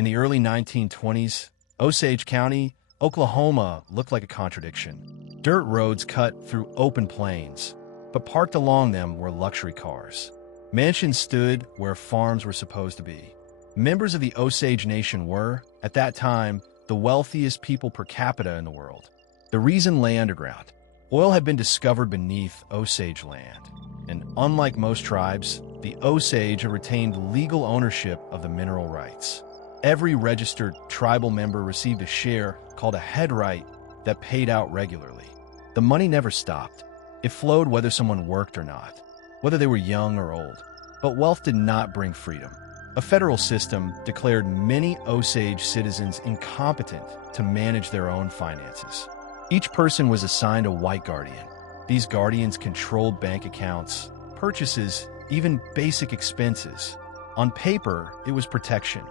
In the early 1920s, Osage County, Oklahoma looked like a contradiction. Dirt roads cut through open plains, but parked along them were luxury cars. Mansions stood where farms were supposed to be. Members of the Osage Nation were, at that time, the wealthiest people per capita in the world. The reason lay underground. Oil had been discovered beneath Osage land, and unlike most tribes, the Osage had retained legal ownership of the mineral rights. Every registered tribal member received a share called a head right that paid out regularly. The money never stopped. It flowed whether someone worked or not, whether they were young or old. But wealth did not bring freedom. A federal system declared many Osage citizens incompetent to manage their own finances. Each person was assigned a white guardian. These guardians controlled bank accounts, purchases, even basic expenses. On paper, it was protection.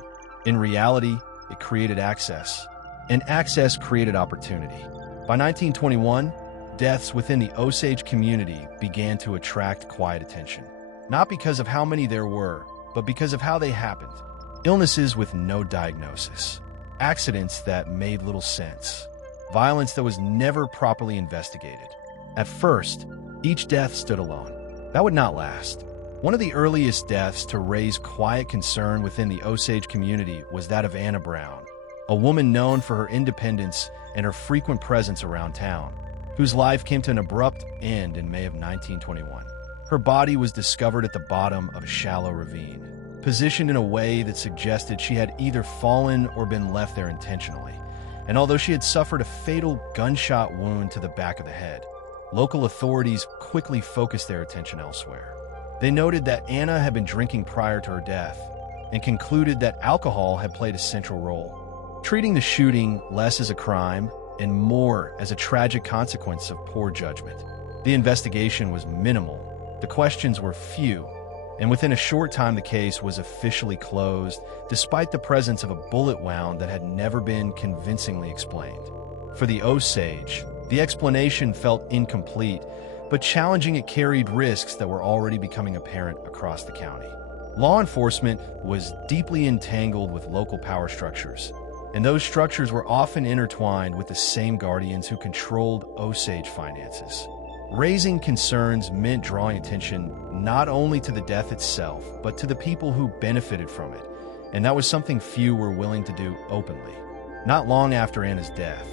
In reality, it created access, and access created opportunity. By 1921, deaths within the Osage community began to attract quiet attention. Not because of how many there were, but because of how they happened. Illnesses with no diagnosis, accidents that made little sense, violence that was never properly investigated. At first, each death stood alone. That would not last. One of the earliest deaths to raise quiet concern within the Osage community was that of Anna Brown, a woman known for her independence and her frequent presence around town, whose life came to an abrupt end in May of 1921. Her body was discovered at the bottom of a shallow ravine, positioned in a way that suggested she had either fallen or been left there intentionally. And although she had suffered a fatal gunshot wound to the back of the head, local authorities quickly focused their attention elsewhere. They noted that Anna had been drinking prior to her death and concluded that alcohol had played a central role, treating the shooting less as a crime and more as a tragic consequence of poor judgment. The investigation was minimal, the questions were few, and within a short time the case was officially closed, despite the presence of a bullet wound that had never been convincingly explained. For the Osage, the explanation felt incomplete, but challenging it carried risks that were already becoming apparent across the county. Law enforcement was deeply entangled with local power structures, and those structures were often intertwined with the same guardians who controlled Osage finances. Raising concerns meant drawing attention not only to the death itself, but to the people who benefited from it, and that was something few were willing to do openly. Not long after Anna's death,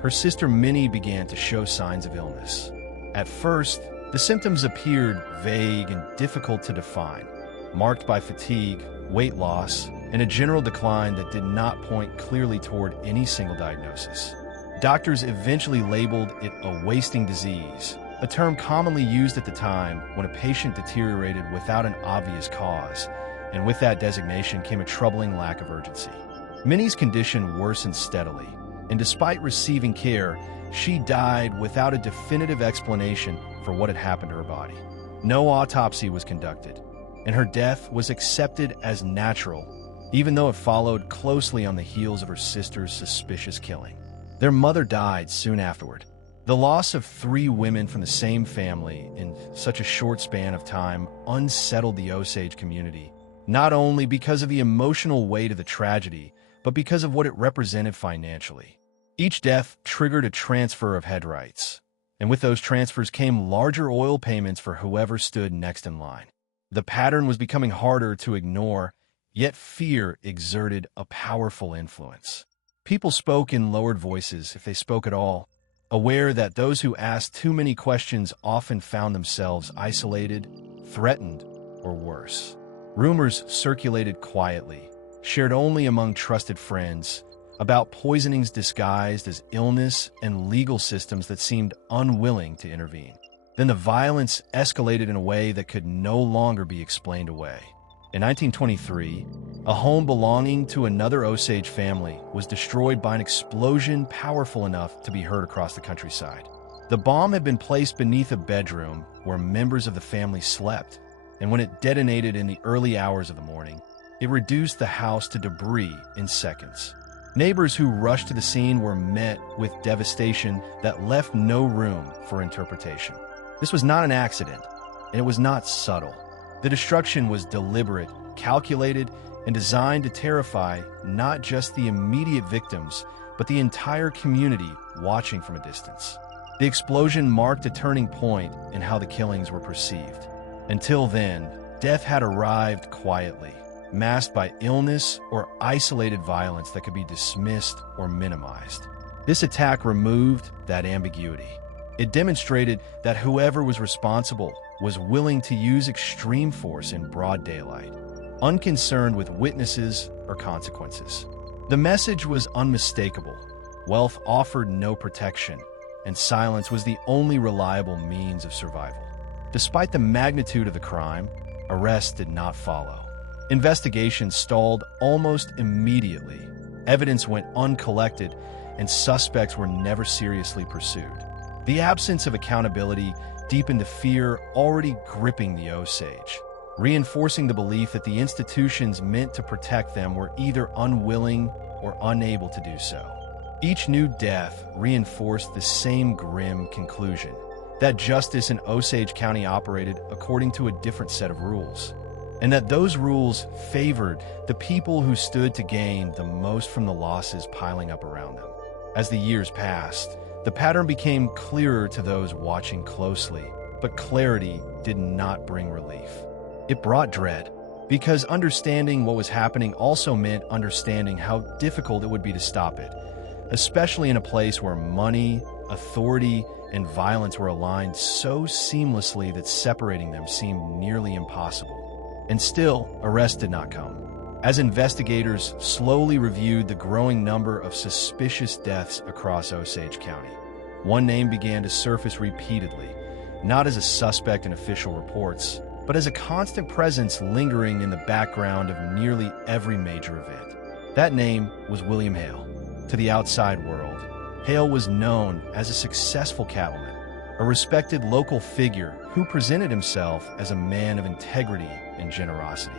her sister Minnie began to show signs of illness. At first, the symptoms appeared vague and difficult to define, marked by fatigue, weight loss, and a general decline that did not point clearly toward any single diagnosis. Doctors eventually labeled it a wasting disease, a term commonly used at the time when a patient deteriorated without an obvious cause, and with that designation came a troubling lack of urgency. Minnie's condition worsened steadily, and despite receiving care, she died without a definitive explanation for what had happened to her body. No autopsy was conducted, and her death was accepted as natural, even though it followed closely on the heels of her sister's suspicious killing. Their mother died soon afterward. The loss of 3 women from the same family in such a short span of time unsettled the Osage community, not only because of the emotional weight of the tragedy, but because of what it represented financially. Each death triggered a transfer of head rights, and with those transfers came larger oil payments for whoever stood next in line. The pattern was becoming harder to ignore, yet fear exerted a powerful influence. People spoke in lowered voices, if they spoke at all, aware that those who asked too many questions often found themselves isolated, threatened, or worse. Rumors circulated quietly, shared only among trusted friends, about poisonings disguised as illness and legal systems that seemed unwilling to intervene. Then the violence escalated in a way that could no longer be explained away. In 1923, a home belonging to another Osage family was destroyed by an explosion powerful enough to be heard across the countryside. The bomb had been placed beneath a bedroom where members of the family slept, and when it detonated in the early hours of the morning, it reduced the house to debris in seconds. Neighbors who rushed to the scene were met with devastation that left no room for interpretation. This was not an accident, and it was not subtle. The destruction was deliberate calculated, and designed to terrify not just the immediate victims, but the entire community watching from a distance. The explosion marked a turning point in how the killings were perceived. Until then, death had arrived quietly, masked by illness or isolated violence that could be dismissed or minimized. This attack removed that ambiguity. It demonstrated that whoever was responsible was willing to use extreme force in broad daylight, unconcerned with witnesses or consequences. The message was unmistakable. Wealth offered no protection, and silence was the only reliable means of survival. Despite the magnitude of the crime, arrests did not follow. Investigations stalled almost immediately. Evidence went uncollected, and suspects were never seriously pursued. The absence of accountability deepened the fear already gripping the Osage, reinforcing the belief that the institutions meant to protect them were either unwilling or unable to do so. Each new death reinforced the same grim conclusion, that justice in Osage County operated according to a different set of rules, and that those rules favored the people who stood to gain the most from the losses piling up around them. As the years passed, the pattern became clearer to those watching closely, but clarity did not bring relief. It brought dread, because understanding what was happening also meant understanding how difficult it would be to stop it, especially in a place where money, authority, and violence were aligned so seamlessly that separating them seemed nearly impossible. And still, arrests did not come. As investigators slowly reviewed the growing number of suspicious deaths across Osage County, one name began to surface repeatedly, not as a suspect in official reports, but as a constant presence lingering in the background of nearly every major event. That name was William Hale. To the outside world, Hale was known as a successful cattleman, a respected local figure who presented himself as a man of integrity and generosity.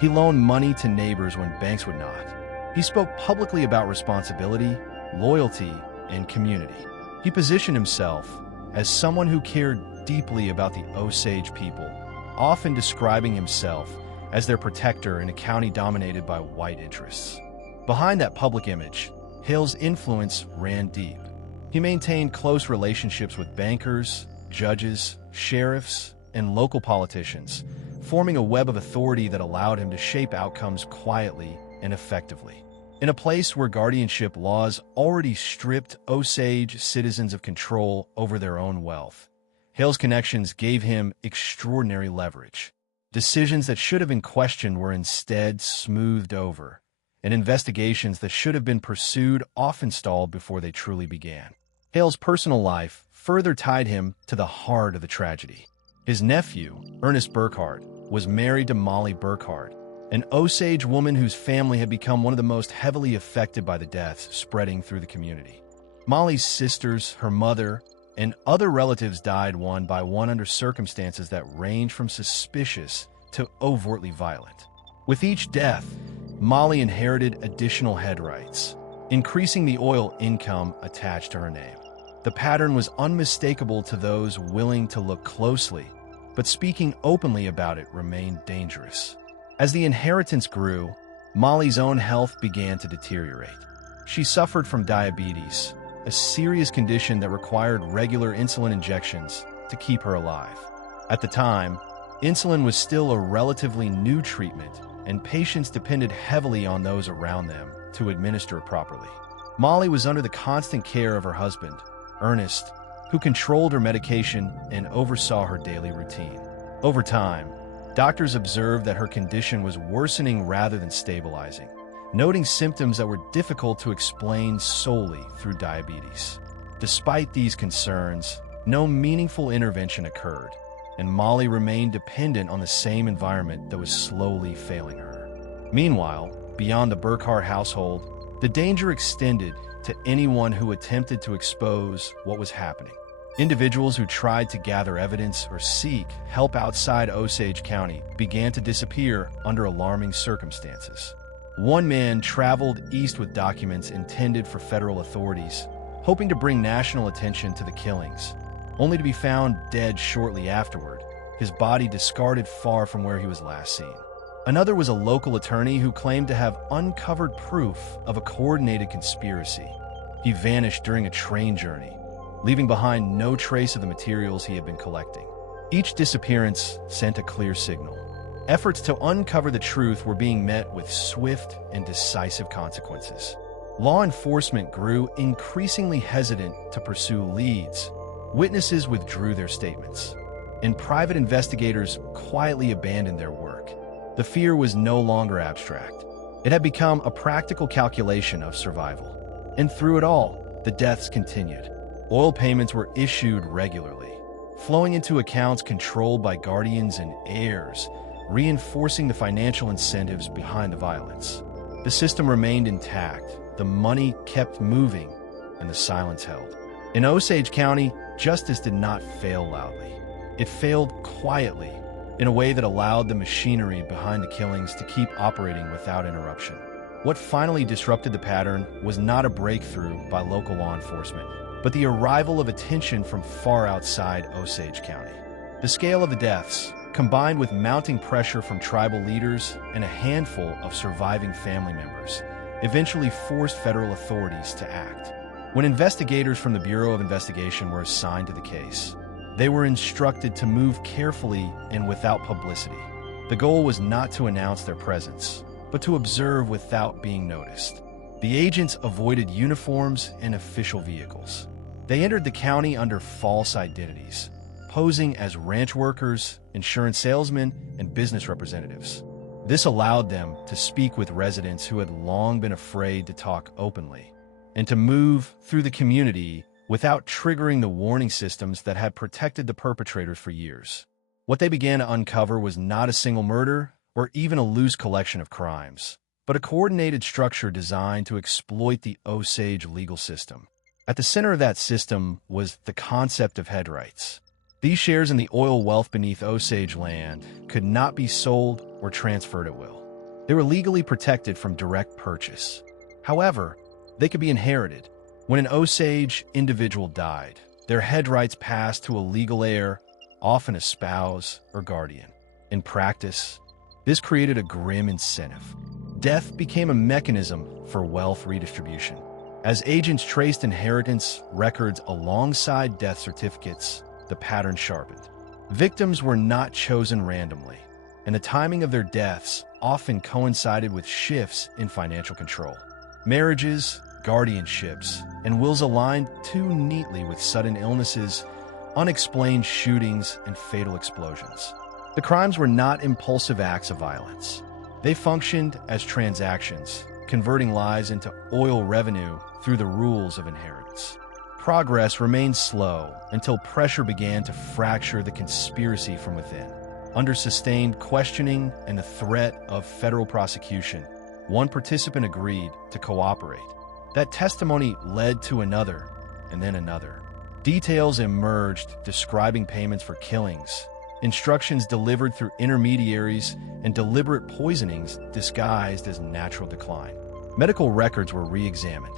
He loaned money to neighbors when banks would not. He spoke publicly about responsibility, loyalty, and community. He positioned himself as someone who cared deeply about the Osage people, often describing himself as their protector in a county dominated by white interests. Behind that public image, Hale's influence ran deep. He maintained close relationships with bankers, judges, sheriffs, and local politicians, forming a web of authority that allowed him to shape outcomes quietly and effectively. In a place where guardianship laws already stripped Osage citizens of control over their own wealth, Hale's connections gave him extraordinary leverage. Decisions that should have been questioned were instead smoothed over, and investigations that should have been pursued often stalled before they truly began. Hale's personal life further tied him to the heart of the tragedy. His nephew, Ernest Burkhardt, was married to Molly Burkhardt, an Osage woman whose family had become one of the most heavily affected by the deaths spreading through the community. Molly's sisters, her mother, and other relatives died one by one under circumstances that ranged from suspicious to overtly violent. With each death, Molly inherited additional head rights, increasing the oil income attached to her name. The pattern was unmistakable to those willing to look closely, but speaking openly about it remained dangerous. As the inheritance grew, Molly's own health began to deteriorate. She suffered from diabetes, a serious condition that required regular insulin injections to keep her alive. At the time, insulin was still a relatively new treatment, and patients depended heavily on those around them to administer it properly. Molly was under the constant care of her husband, Ernest, who controlled her medication and oversaw her daily routine. Over time, doctors observed that her condition was worsening rather than stabilizing, noting symptoms that were difficult to explain solely through diabetes. Despite these concerns, no meaningful intervention occurred, and Molly remained dependent on the same environment that was slowly failing her. Meanwhile, beyond the Burkhardt household, the danger extended to anyone who attempted to expose what was happening. Individuals who tried to gather evidence or seek help outside Osage County began to disappear under alarming circumstances. One man traveled east with documents intended for federal authorities, hoping to bring national attention to the killings, only to be found dead shortly afterward, his body discarded far from where he was last seen. Another was a local attorney who claimed to have uncovered proof of a coordinated conspiracy. He vanished during a train journey, leaving behind no trace of the materials he had been collecting. Each disappearance sent a clear signal. Efforts to uncover the truth were being met with swift and decisive consequences. Law enforcement grew increasingly hesitant to pursue leads. Witnesses withdrew their statements, and private investigators quietly abandoned their work. The fear was no longer abstract. It had become a practical calculation of survival. And through it all, the deaths continued. Oil payments were issued regularly, flowing into accounts controlled by guardians and heirs, reinforcing the financial incentives behind the violence. The system remained intact, the money kept moving, and the silence held. In Osage County, justice did not fail loudly. It failed quietly, in a way that allowed the machinery behind the killings to keep operating without interruption. What finally disrupted the pattern was not a breakthrough by local law enforcement, but the arrival of attention from far outside Osage County. The scale of the deaths, combined with mounting pressure from tribal leaders and a handful of surviving family members, eventually forced federal authorities to act. When investigators from the Bureau of Investigation were assigned to the case, they were instructed to move carefully and without publicity. The goal was not to announce their presence, but to observe without being noticed. The agents avoided uniforms and official vehicles. They entered the county under false identities, posing as ranch workers, insurance salesmen, and business representatives. This allowed them to speak with residents who had long been afraid to talk openly, and to move through the community without triggering the warning systems that had protected the perpetrators for years. What they began to uncover was not a single murder or even a loose collection of crimes, but a coordinated structure designed to exploit the Osage legal system. At the center of that system was the concept of head rights. These shares in the oil wealth beneath Osage land could not be sold or transferred at will. They were legally protected from direct purchase. However, they could be inherited. When an Osage individual died, their head rights passed to a legal heir, often a spouse or guardian. In practice, this created a grim incentive. Death became a mechanism for wealth redistribution. As agents traced inheritance records alongside death certificates, the pattern sharpened. Victims were not chosen randomly, and the timing of their deaths often coincided with shifts in financial control. Marriages, guardianships, and wills aligned too neatly with sudden illnesses, unexplained shootings, and fatal explosions. The crimes were not impulsive acts of violence. They functioned as transactions, converting lives into oil revenue through the rules of inheritance. Progress remained slow until pressure began to fracture the conspiracy from within. Under sustained questioning and the threat of federal prosecution, one participant agreed to cooperate. That testimony led to another, and then another. Details emerged describing payments for killings, instructions delivered through intermediaries, and deliberate poisonings disguised as natural decline. Medical records were re-examined.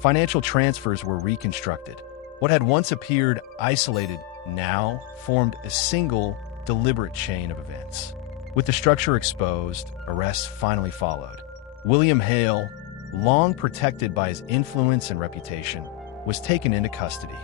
Financial transfers were reconstructed. What had once appeared isolated now formed a single, deliberate chain of events. With the structure exposed, arrests finally followed. William Hale, long protected by his influence and reputation, was taken into custody.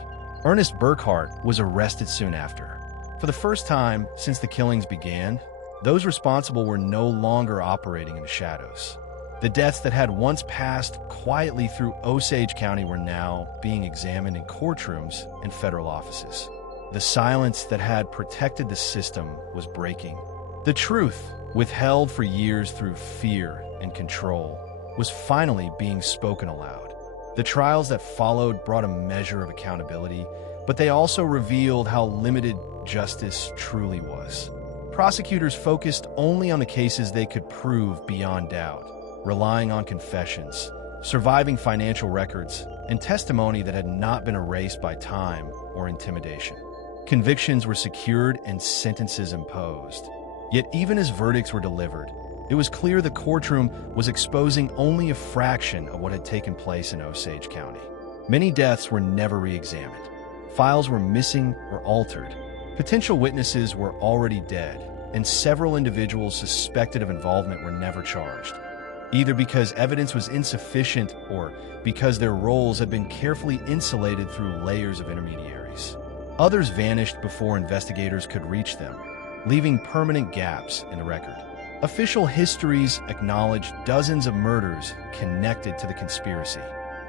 Ernest Burkhart was arrested soon after. For the first time since the killings began, those responsible were no longer operating in the shadows. The deaths that had once passed quietly through Osage County were now being examined in courtrooms and federal offices. The silence that had protected the system was breaking. The truth, withheld for years through fear and control, was finally being spoken aloud. The trials that followed brought a measure of accountability, but they also revealed how limited justice truly was. Prosecutors focused only on the cases they could prove beyond doubt, relying on confessions, surviving financial records, and testimony that had not been erased by time or intimidation. Convictions were secured and sentences imposed. Yet even as verdicts were delivered, it was clear the courtroom was exposing only a fraction of what had taken place in Osage County. Many deaths were never re-examined. Files were missing or altered. Potential witnesses were already dead, and several individuals suspected of involvement were never charged, either because evidence was insufficient or because their roles had been carefully insulated through layers of intermediaries. Others vanished before investigators could reach them, leaving permanent gaps in the record. Official histories acknowledged dozens of murders connected to the conspiracy.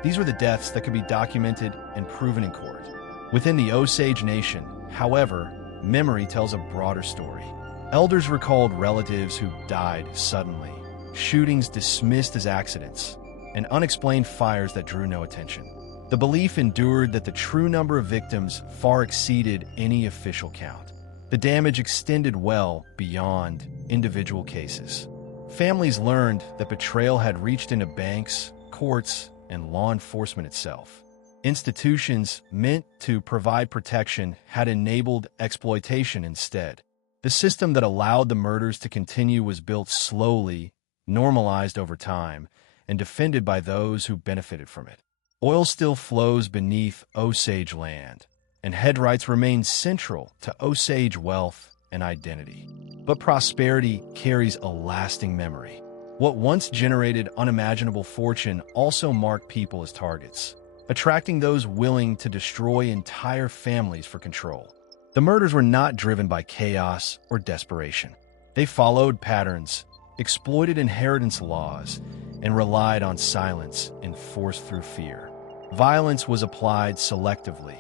These were the deaths that could be documented and proven in court. Within the Osage Nation, however, memory tells a broader story. Elders recalled relatives who died suddenly, shootings dismissed as accidents, and unexplained fires that drew no attention. The belief endured that the true number of victims far exceeded any official count. The damage extended well beyond individual cases. Families learned that betrayal had reached into banks, courts, and law enforcement itself. Institutions meant to provide protection had enabled exploitation instead. The system that allowed the murders to continue was built slowly, normalized over time, and defended by those who benefited from it. Oil still flows beneath Osage land, and head rights remain central to Osage wealth and identity. But prosperity carries a lasting memory. What once generated unimaginable fortune also marked people as targets, attracting those willing to destroy entire families for control. The murders were not driven by chaos or desperation. They followed patterns, exploited inheritance laws, and relied on silence enforced through fear. Violence was applied selectively,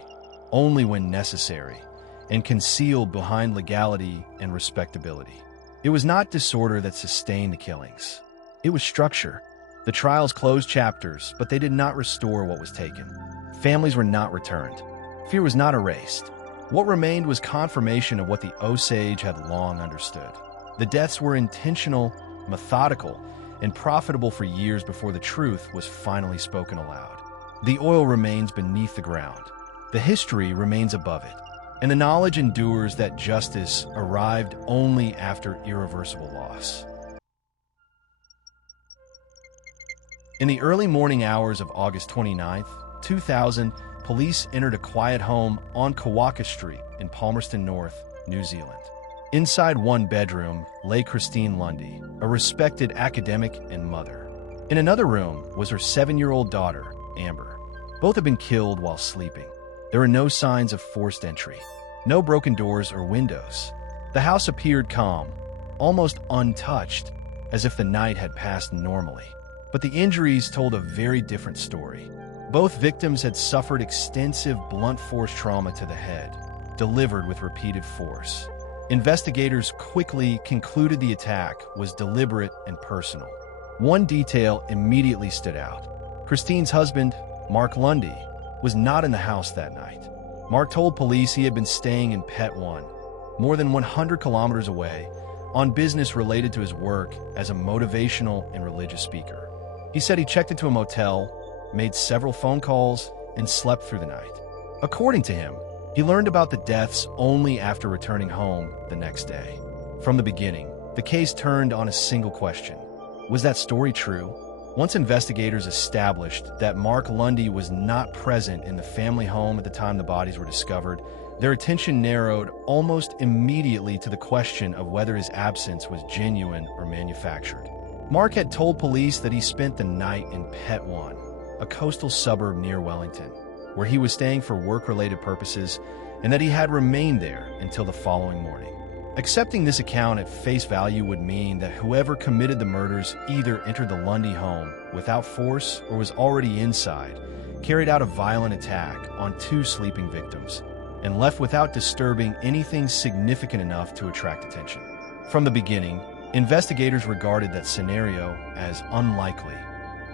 only when necessary, and concealed behind legality and respectability. It was not disorder that sustained the killings. It was structure. The trials closed chapters, but they did not restore what was taken. Families were not returned. Fear was not erased. What remained was confirmation of what the Osage had long understood. The deaths were intentional, methodical, and profitable for years before the truth was finally spoken aloud. The oil remains beneath the ground. The history remains above it, and the knowledge endures that justice arrived only after irreversible loss. In the early morning hours of August 29, 2000, police entered a quiet home on Kawaka Street in Palmerston North, New Zealand. Inside one bedroom lay Christine Lundy, a respected academic and mother. In another room was her 7-year-old daughter, Amber. Both had been killed while sleeping. There were no signs of forced entry, no broken doors or windows. The house appeared calm, almost untouched, as if the night had passed normally. But the injuries told a very different story. Both victims had suffered extensive blunt force trauma to the head, delivered with repeated force. Investigators quickly concluded the attack was deliberate and personal. One detail immediately stood out. Christine's husband, Mark Lundy, was not in the house that night. Mark told police he had been staying in Pet 1, more than 100 kilometers away, on business related to his work as a motivational and religious speaker. He said he checked into a motel, made several phone calls, and slept through the night. According to him, he learned about the deaths only after returning home the next day. From the beginning, the case turned on a single question. Was that story true? Once investigators established that Mark Lundy was not present in the family home at the time the bodies were discovered, their attention narrowed almost immediately to the question of whether his absence was genuine or manufactured. Mark had told police that he spent the night in Pet 1, a coastal suburb near Wellington, where he was staying for work-related purposes, and that he had remained there until the following morning. Accepting this account at face value would mean that whoever committed the murders either entered the Lundy home without force or was already inside, carried out a violent attack on 2 sleeping victims, and left without disturbing anything significant enough to attract attention. From the beginning, investigators regarded that scenario as unlikely,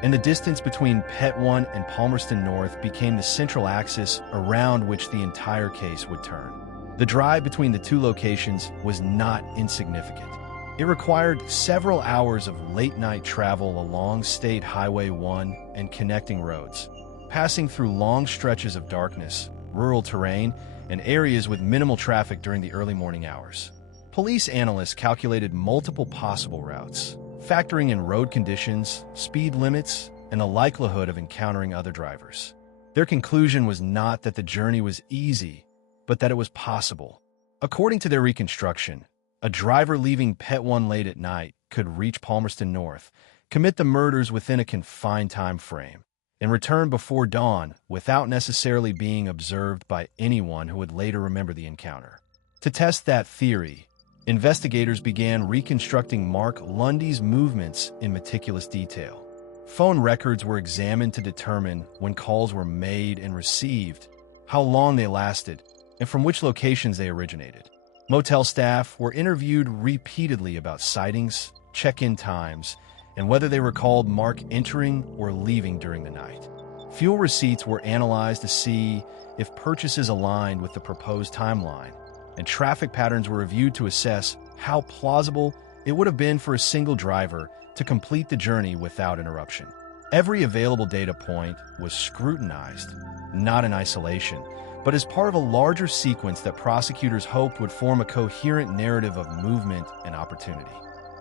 and the distance between Pet 1 and Palmerston North became the central axis around which the entire case would turn. The drive between the 2 locations was not insignificant. It required several hours of late-night travel along State Highway 1 and connecting roads, passing through long stretches of darkness, rural terrain, and areas with minimal traffic during the early morning hours. Police analysts calculated multiple possible routes, factoring in road conditions, speed limits, and the likelihood of encountering other drivers. Their conclusion was not that the journey was easy, but that it was possible. According to their reconstruction, A driver leaving Pet 1 late at night could reach Palmerston North, commit the murders within a confined time frame, and return before dawn without necessarily being observed by anyone who would later remember the encounter. To test that theory, investigators began reconstructing Mark Lundy's movements in meticulous detail. Phone records were examined to determine when calls were made and received, how long they lasted, and from which locations they originated. Motel staff were interviewed repeatedly about sightings, check-in times, and whether they recalled Mark entering or leaving during the night. Fuel receipts were analyzed to see if purchases aligned with the proposed timeline, and traffic patterns were reviewed to assess how plausible it would have been for a single driver to complete the journey without interruption. Every available data point was scrutinized, not in isolation, but as part of a larger sequence that prosecutors hoped would form a coherent narrative of movement and opportunity.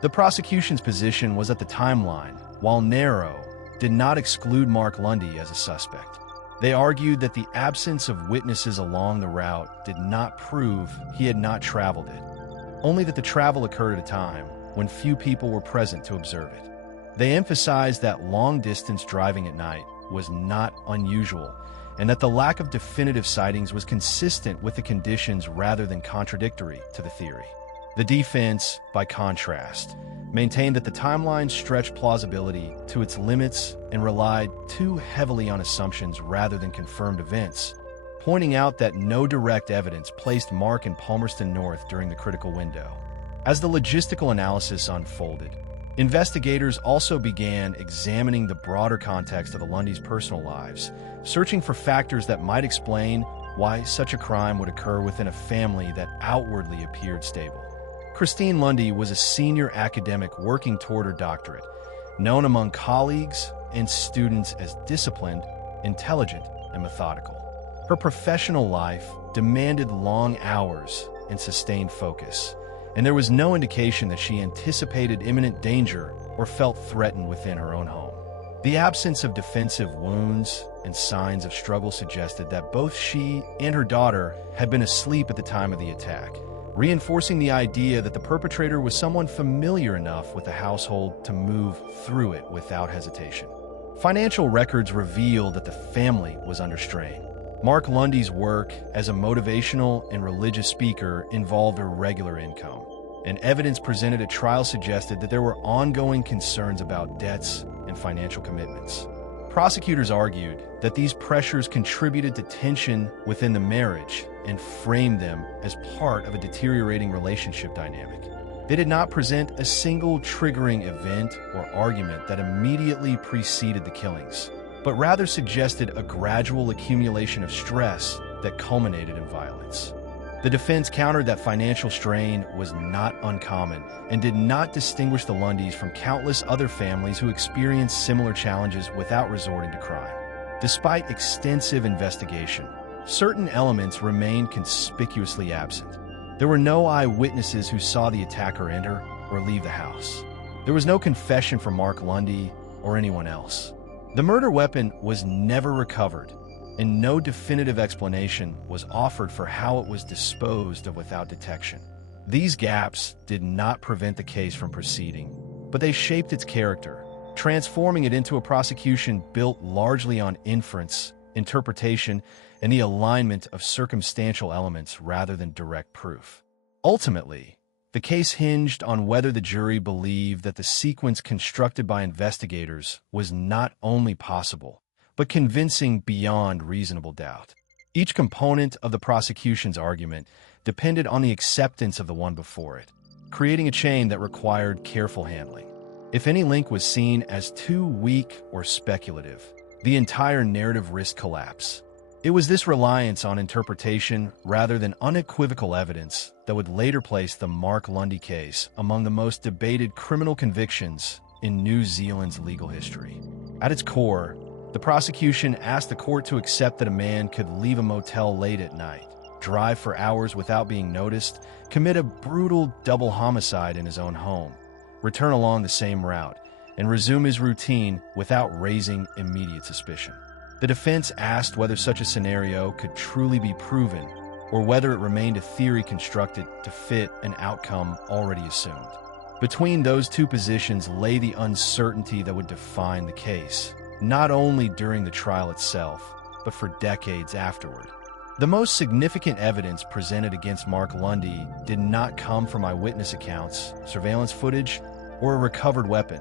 The prosecution's position was that the timeline, while narrow, did not exclude Mark Lundy as a suspect. They argued that the absence of witnesses along the route did not prove he had not traveled it, only that the travel occurred at a time when few people were present to observe it. They emphasized that long-distance driving at night was not unusual, and that the lack of definitive sightings was consistent with the conditions rather than contradictory to the theory. The defense, by contrast, maintained that the timeline stretched plausibility to its limits and relied too heavily on assumptions rather than confirmed events, pointing out that no direct evidence placed Mark in Palmerston North during the critical window. As the logistical analysis unfolded, investigators also began examining the broader context of the Lundys' personal lives, searching for factors that might explain why such a crime would occur within a family that outwardly appeared stable. Christine Lundy was a senior academic working toward her doctorate, known among colleagues and students as disciplined, intelligent, and methodical. Her professional life demanded long hours and sustained focus, and there was no indication that she anticipated imminent danger or felt threatened within her own home. The absence of defensive wounds and signs of struggle suggested that both she and her daughter had been asleep at the time of the attack, reinforcing the idea that the perpetrator was someone familiar enough with the household to move through it without hesitation. Financial records revealed that the family was under strain. Mark Lundy's work as a motivational and religious speaker involved irregular income, and evidence presented at trial suggested that there were ongoing concerns about debts and financial commitments. Prosecutors argued that these pressures contributed to tension within the marriage and framed them as part of a deteriorating relationship dynamic. They did not present a single triggering event or argument that immediately preceded the killings, but rather suggested a gradual accumulation of stress that culminated in violence. The defense countered that financial strain was not uncommon and did not distinguish the Lundys from countless other families who experienced similar challenges without resorting to crime. Despite extensive investigation, certain elements remained conspicuously absent. There were no eyewitnesses who saw the attacker enter or leave the house. There was no confession from Mark Lundy or anyone else. The murder weapon was never recovered, and no definitive explanation was offered for how it was disposed of without detection. These gaps did not prevent the case from proceeding, but they shaped its character, transforming it into a prosecution built largely on inference, interpretation, and the alignment of circumstantial elements rather than direct proof. Ultimately, the case hinged on whether the jury believed that the sequence constructed by investigators was not only possible, but convincing beyond reasonable doubt. Each component of the prosecution's argument depended on the acceptance of the one before it, creating a chain that required careful handling. If any link was seen as too weak or speculative, the entire narrative risked collapse. It was this reliance on interpretation rather than unequivocal evidence that would later place the Mark Lundy case among the most debated criminal convictions in New Zealand's legal history. At its core, the prosecution asked the court to accept that a man could leave a motel late at night, drive for hours without being noticed, commit a brutal double homicide in his own home, return along the same route, and resume his routine without raising immediate suspicion. The defense asked whether such a scenario could truly be proven, or whether it remained a theory constructed to fit an outcome already assumed. Between those two positions lay the uncertainty that would define the case, not only during the trial itself, but for decades afterward. The most significant evidence presented against Mark Lundy did not come from eyewitness accounts, surveillance footage, or a recovered weapon,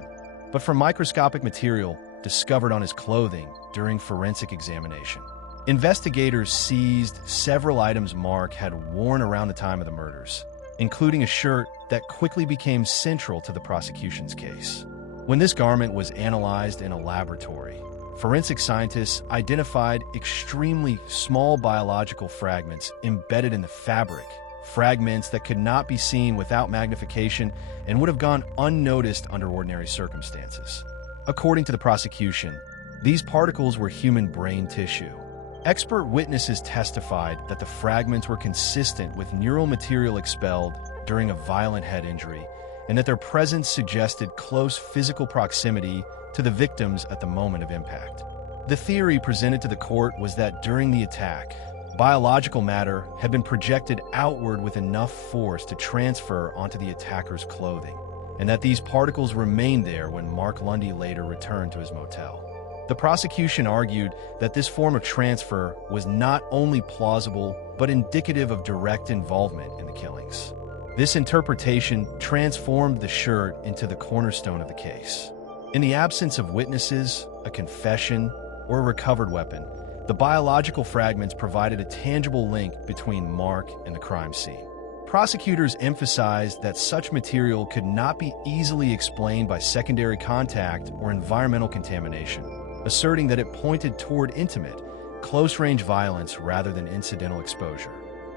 but from microscopic material discovered on his clothing during forensic examination. Investigators seized several items Mark had worn around the time of the murders, including a shirt that quickly became central to the prosecution's case. When this garment was analyzed in a laboratory, forensic scientists identified extremely small biological fragments embedded in the fabric, fragments that could not be seen without magnification and would have gone unnoticed under ordinary circumstances. According to the prosecution, these particles were human brain tissue. Expert witnesses testified that the fragments were consistent with neural material expelled during a violent head injury, and that their presence suggested close physical proximity to the victims at the moment of impact. The theory presented to the court was that during the attack, biological matter had been projected outward with enough force to transfer onto the attacker's clothing, and that these particles remained there when Mark Lundy later returned to his motel. The prosecution argued that this form of transfer was not only plausible, but indicative of direct involvement in the killings. This interpretation transformed the shirt into the cornerstone of the case. In the absence of witnesses, a confession, or a recovered weapon, the biological fragments provided a tangible link between Mark and the crime scene. Prosecutors emphasized that such material could not be easily explained by secondary contact or environmental contamination, asserting that it pointed toward intimate, close-range violence rather than incidental exposure.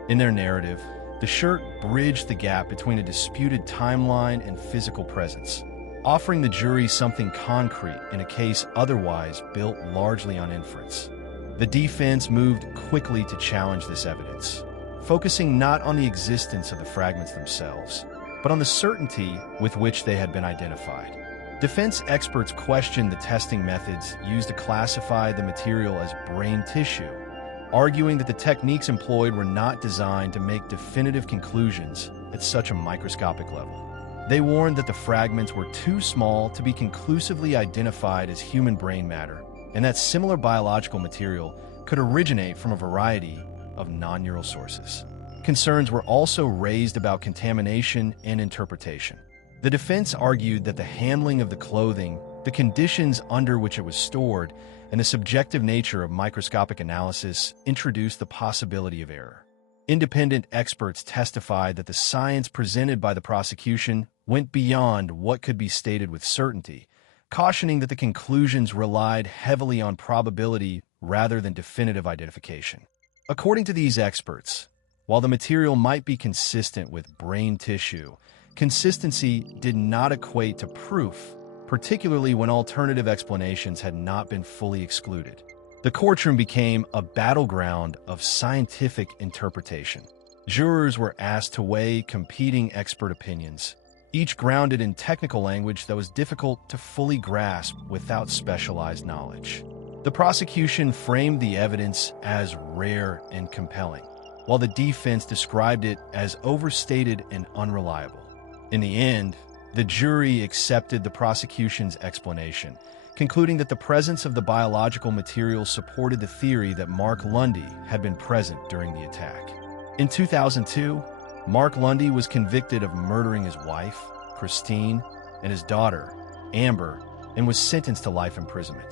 In their narrative, the shirt bridged the gap between a disputed timeline and physical presence, offering the jury something concrete in a case otherwise built largely on inference. The defense moved quickly to challenge this evidence, focusing not on the existence of the fragments themselves, but on the certainty with which they had been identified. Defense experts questioned the testing methods used to classify the material as brain tissue, arguing that the techniques employed were not designed to make definitive conclusions at such a microscopic level. They warned that the fragments were too small to be conclusively identified as human brain matter, and that similar biological material could originate from a variety of non-neural sources. Concerns were also raised about contamination and interpretation. The defense argued that the handling of the clothing, the conditions under which it was stored, and the subjective nature of microscopic analysis introduced the possibility of error. Independent experts testified that the science presented by the prosecution went beyond what could be stated with certainty, cautioning that the conclusions relied heavily on probability rather than definitive identification. According to these experts, while the material might be consistent with brain tissue, consistency did not equate to proof, particularly when alternative explanations had not been fully excluded. The courtroom became a battleground of scientific interpretation. Jurors were asked to weigh competing expert opinions, each grounded in technical language that was difficult to fully grasp without specialized knowledge. The prosecution framed the evidence as rare and compelling, while the defense described it as overstated and unreliable. In the end, the jury accepted the prosecution's explanation, concluding that the presence of the biological material supported the theory that Mark Lundy had been present during the attack. In 2002, Mark Lundy was convicted of murdering his wife, Christine, and his daughter, Amber, and was sentenced to life imprisonment.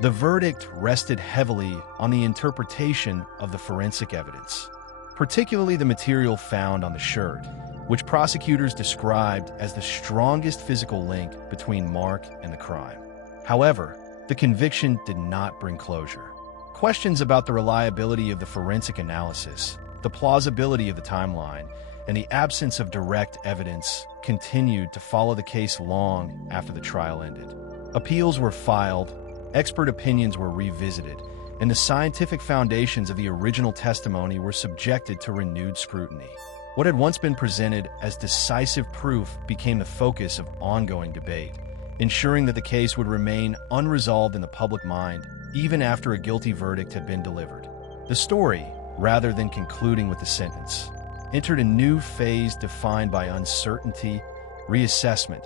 The verdict rested heavily on the interpretation of the forensic evidence, particularly the material found on the shirt, which prosecutors described as the strongest physical link between Mark and the crime. However, the conviction did not bring closure. Questions about the reliability of the forensic analysis, the plausibility of the timeline, and the absence of direct evidence continued to follow the case long after the trial ended. Appeals were filed, expert opinions were revisited, and the scientific foundations of the original testimony were subjected to renewed scrutiny. What had once been presented as decisive proof became the focus of ongoing debate, ensuring that the case would remain unresolved in the public mind even after a guilty verdict had been delivered. The story, rather than concluding with the sentence, entered a new phase defined by uncertainty, reassessment,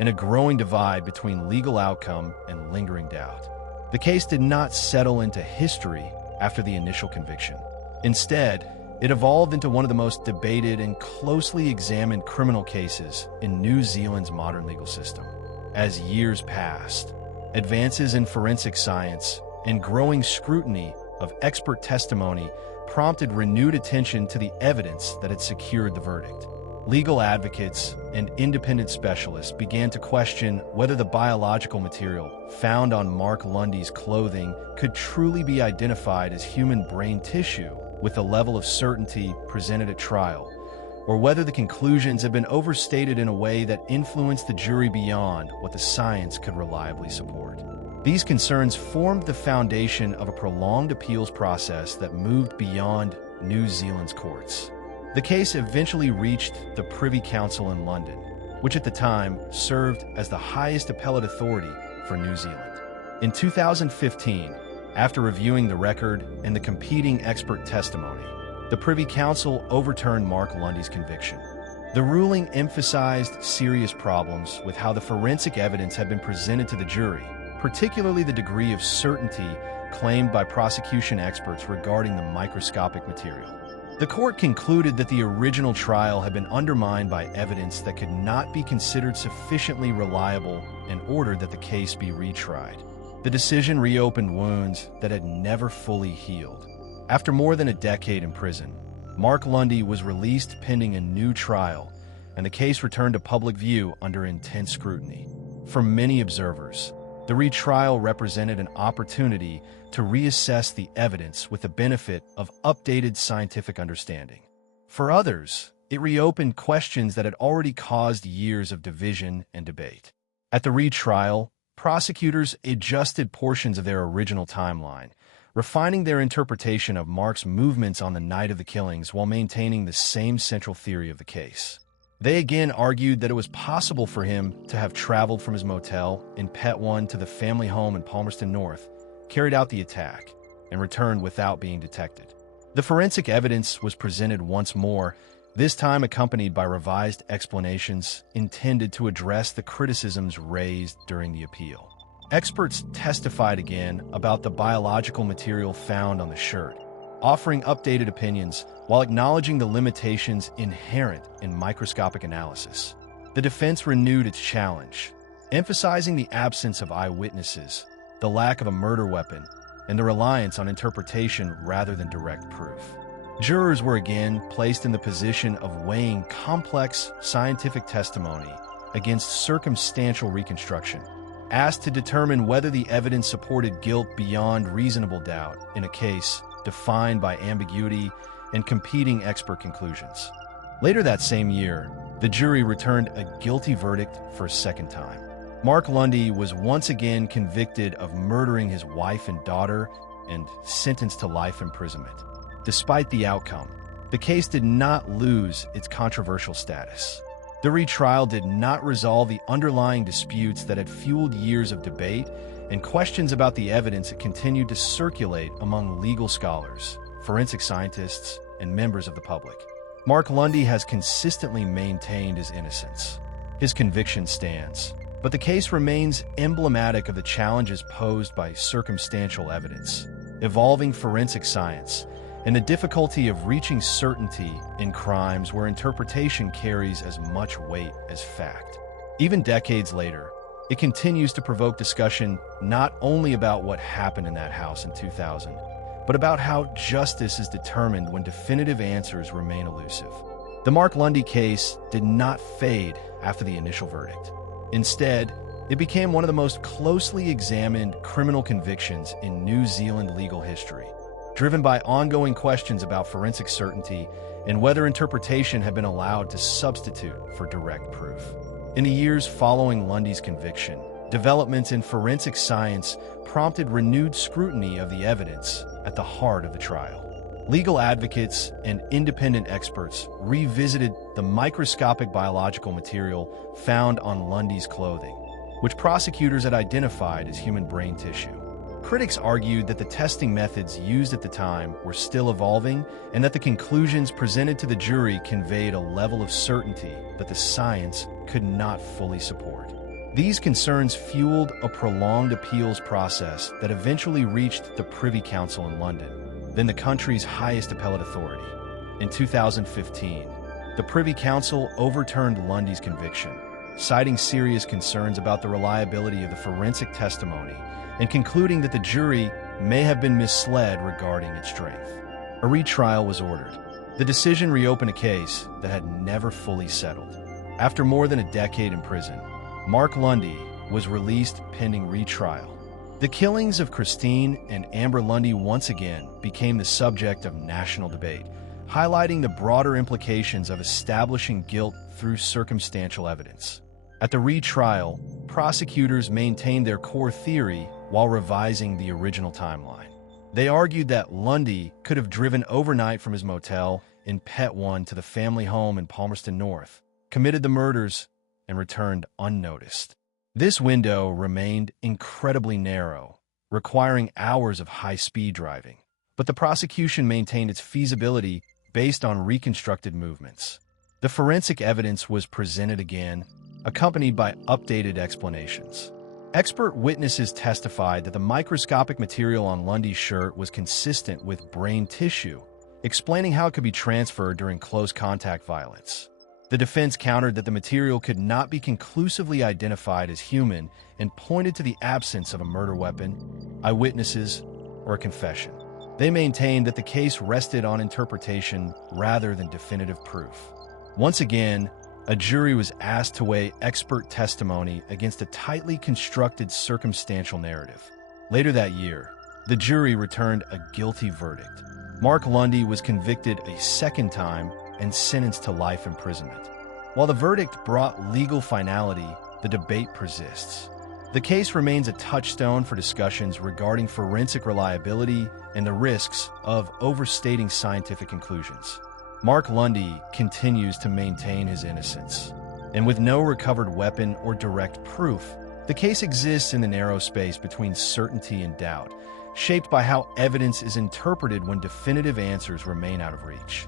and a growing divide between legal outcome and lingering doubt. The case did not settle into history after the initial conviction. Instead, it evolved into one of the most debated and closely examined criminal cases in New Zealand's modern legal system. As years passed, advances in forensic science and growing scrutiny of expert testimony prompted renewed attention to the evidence that had secured the verdict. Legal advocates and independent specialists began to question whether the biological material found on Mark Lundy's clothing could truly be identified as human brain tissue with the level of certainty presented at trial, or whether the conclusions had been overstated in a way that influenced the jury beyond what the science could reliably support. These concerns formed the foundation of a prolonged appeals process that moved beyond New Zealand's courts. The case eventually reached the Privy Council in London, which at the time served as the highest appellate authority for New Zealand. In 2015, after reviewing the record and the competing expert testimony, the Privy Council overturned Mark Lundy's conviction. The ruling emphasized serious problems with how the forensic evidence had been presented to the jury, particularly the degree of certainty claimed by prosecution experts regarding the microscopic material. The court concluded that the original trial had been undermined by evidence that could not be considered sufficiently reliable and ordered that the case be retried. The decision reopened wounds that had never fully healed. After more than a decade in prison, Mark Lundy was released pending a new trial, and the case returned to public view under intense scrutiny. For many observers, the retrial represented an opportunity to reassess the evidence with the benefit of updated scientific understanding. For others, it reopened questions that had already caused years of division and debate. At the retrial, prosecutors adjusted portions of their original timeline, refining their interpretation of Mark's movements on the night of the killings while maintaining the same central theory of the case. They again argued that it was possible for him to have traveled from his motel in Petone to the family home in Palmerston North, carried out the attack, and returned without being detected. The forensic evidence was presented once more, this time accompanied by revised explanations intended to address the criticisms raised during the appeal. Experts testified again about the biological material found on the shirt, offering updated opinions while acknowledging the limitations inherent in microscopic analysis. The defense renewed its challenge, emphasizing the absence of eyewitnesses, the lack of a murder weapon, and the reliance on interpretation rather than direct proof. Jurors were again placed in the position of weighing complex scientific testimony against circumstantial reconstruction, asked to determine whether the evidence supported guilt beyond reasonable doubt in a case defined by ambiguity and competing expert conclusions. Later that same year, the jury returned a guilty verdict for a second time. Mark Lundy was once again convicted of murdering his wife and daughter and sentenced to life imprisonment. Despite the outcome, the case did not lose its controversial status. The retrial did not resolve the underlying disputes that had fueled years of debate and questions about the evidence that continued to circulate among legal scholars, forensic scientists, and members of the public. Mark Lundy has consistently maintained his innocence. His conviction stands, but the case remains emblematic of the challenges posed by circumstantial evidence, evolving forensic science, and the difficulty of reaching certainty in crimes where interpretation carries as much weight as fact. Even decades later, it continues to provoke discussion not only about what happened in that house in 2000, but about how justice is determined when definitive answers remain elusive. The Mark Lundy case did not fade after the initial verdict. Instead, it became one of the most closely examined criminal convictions in New Zealand legal history, driven by ongoing questions about forensic certainty and whether interpretation had been allowed to substitute for direct proof. In the years following Lundy's conviction, developments in forensic science prompted renewed scrutiny of the evidence at the heart of the trial. Legal advocates and independent experts revisited the microscopic biological material found on Lundy's clothing, which prosecutors had identified as human brain tissue. Critics argued that the testing methods used at the time were still evolving and that the conclusions presented to the jury conveyed a level of certainty that the science could not fully support. These concerns fueled a prolonged appeals process that eventually reached the Privy Council in London, then the country's highest appellate authority. In 2015, the Privy Council overturned Lundy's conviction, citing serious concerns about the reliability of the forensic testimony and concluding that the jury may have been misled regarding its strength. A retrial was ordered. The decision reopened a case that had never fully settled. After more than a decade in prison, Mark Lundy was released pending retrial. The killings of Christine and Amber Lundy once again became the subject of national debate, highlighting the broader implications of establishing guilt through circumstantial evidence. At the retrial, prosecutors maintained their core theory while revising the original timeline. They argued that Lundy could have driven overnight from his motel in Pet 1 to the family home in Palmerston North, committed the murders, and returned unnoticed. This window remained incredibly narrow, requiring hours of high-speed driving, but the prosecution maintained its feasibility based on reconstructed movements. The forensic evidence was presented again, accompanied by updated explanations. Expert witnesses testified that the microscopic material on Lundy's shirt was consistent with brain tissue, explaining how it could be transferred during close contact violence. The defense countered that the material could not be conclusively identified as human and pointed to the absence of a murder weapon, eyewitnesses, or a confession. They maintained that the case rested on interpretation rather than definitive proof. Once again, a jury was asked to weigh expert testimony against a tightly constructed circumstantial narrative. Later that year, the jury returned a guilty verdict. Mark Lundy was convicted a second time and sentenced to life imprisonment. While the verdict brought legal finality, the debate persists. The case remains a touchstone for discussions regarding forensic reliability and the risks of overstating scientific conclusions. Mark Lundy continues to maintain his innocence, and with no recovered weapon or direct proof, the case exists in the narrow space between certainty and doubt, shaped by how evidence is interpreted when definitive answers remain out of reach.